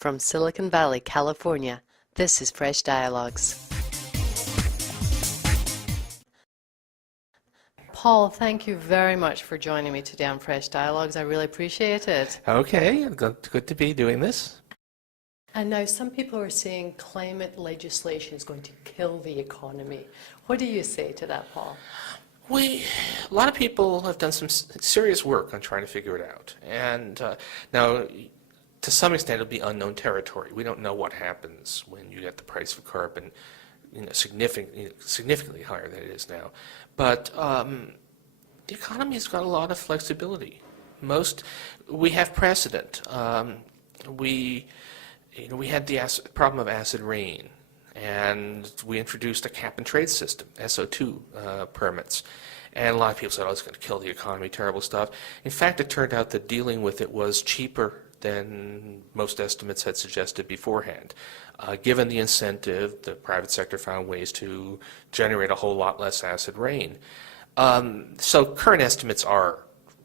From Silicon Valley, California, this is Fresh Dialogues. Paul, thank you very much for joining me today on Fresh Dialogues. I really appreciate it. Okay, good to be doing this. And now some people are saying climate legislation is going to kill the economy. What do you say to that, Paul? A lot of people have done some serious work on trying to figure it out. And now, to some extent, it'll be unknown territory. We don't know what happens when you get the price of carbon significantly higher than it is now. But the economy's got a lot of flexibility. We have precedent. We had the problem of acid rain, and we introduced a cap-and-trade system, SO2 permits. And a lot of people said, oh, it's going to kill the economy, terrible stuff. In fact, it turned out that dealing with it was cheaper than most estimates had suggested beforehand. Given the incentive, the private sector found ways to generate a whole lot less acid rain. So current estimates are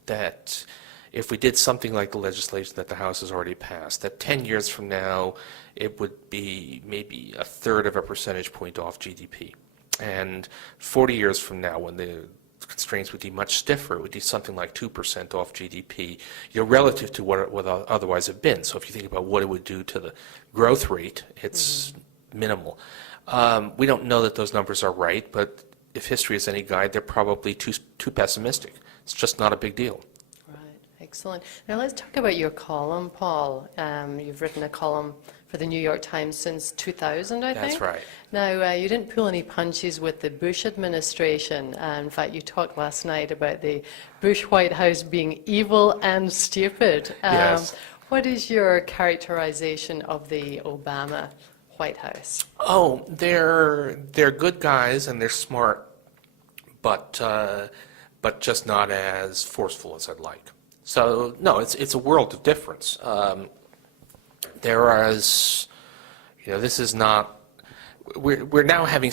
that if we did something like the legislation that the House has already passed, that 10 years from now, it would be maybe 1/3 of a percentage point off GDP. And 40 years from now, when the constraints would be much stiffer, it would be something like 2% off GDP, relative to what it would otherwise have been. So if you think about what it would do to the growth rate, it's minimal. We don't know that those numbers are right, but if history is any guide, they're probably too pessimistic. It's just not a big deal. Excellent. Now let's talk about your column, Paul. You've written a column for the New York Times since 2000, I think? That's right. Now, you didn't pull any punches with the Bush administration. In fact, you talked last night about the Bush White House being evil and stupid. Yes. What is your characterization of the Obama White House? Oh, they're good guys and they're smart, but just not as forceful as I'd like. So no, it's a world of difference. This is not. We're now having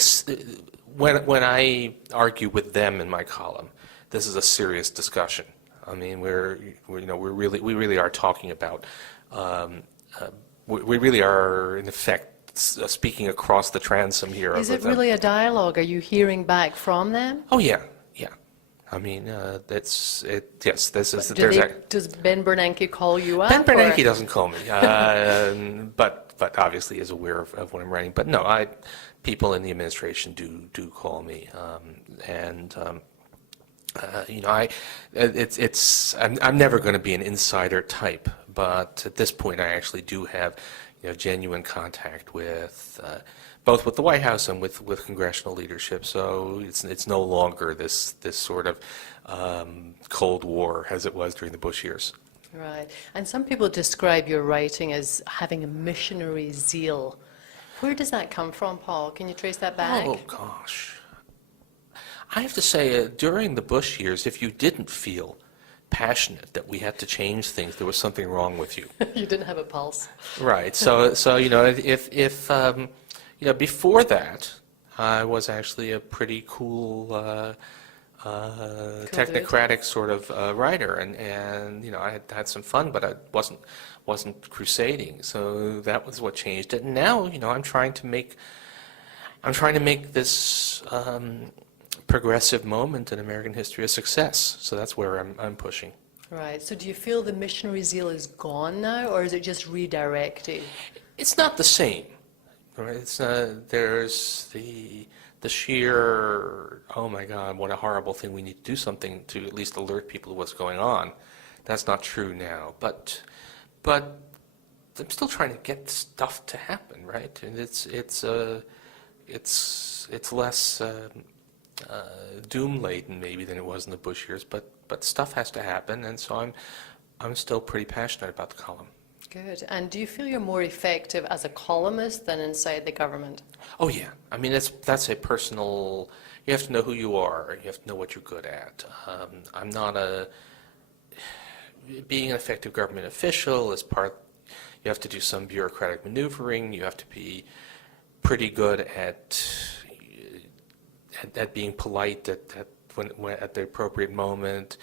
when I argue with them in my column, this is a serious discussion. I mean, we really are talking about. We really are in effect speaking across the transom here. Is it really a dialogue? Are you hearing back from them? Oh yeah. I mean, that's it. Yes, this is. Does Ben Bernanke call you up? Ben Bernanke doesn't call me, but obviously is aware of what I'm writing. But no, people in the administration do call me, I'm never going to be an insider type, but at this point, I actually do have, genuine contact with. Both with the White House and with congressional leadership, so it's no longer this sort of Cold War as it was during the Bush years. Right, and some people describe your writing as having a missionary zeal. Where does that come from, Paul? Can you trace that back? Oh gosh, I have to say, during the Bush years, if you didn't feel passionate that we had to change things, there was something wrong with you. You didn't have a pulse. Right. So if before that, I was actually a pretty cool, technocratic sort of writer, and I had some fun, but I wasn't crusading. So that was what changed it. And now, I'm trying to make this progressive moment in American history a success. So that's where I'm pushing. Right. So do you feel the missionary zeal is gone now, or is it just redirected? It's not the same. Right? There's the sheer, oh my God, what a horrible thing, we need to do something to at least alert people to what's going on. That's not true now, but I'm still trying to get stuff to happen, right? And it's less doom-laden maybe than it was in the Bush years, but stuff has to happen, and so I'm still pretty passionate about the column. Good. And do you feel you're more effective as a columnist than inside the government? Oh yeah. I mean, that's a personal. You have to know who you are. You have to know what you're good at. I'm not being an effective government official is part. You have to do some bureaucratic maneuvering. You have to be pretty good at being polite at the appropriate moment.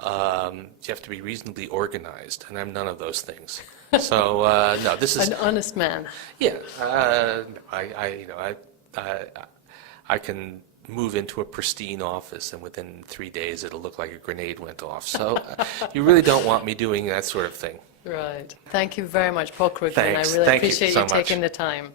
You have to be reasonably organized, and I'm none of those things. So no, this is An honest man. yeah. No, I can move into a pristine office, and within 3 days it'll look like a grenade went off. So you really don't want me doing that sort of thing. Right. Thank you very much, Paul Krugman. Thanks. I really Thank you appreciate so you much. taking the time.